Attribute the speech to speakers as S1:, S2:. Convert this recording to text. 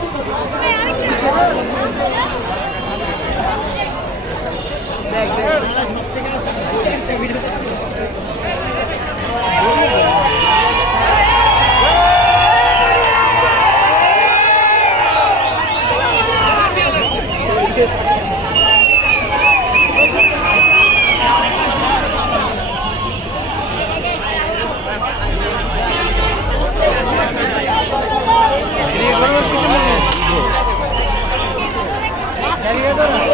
S1: Yeah, I can't. Давай, давай.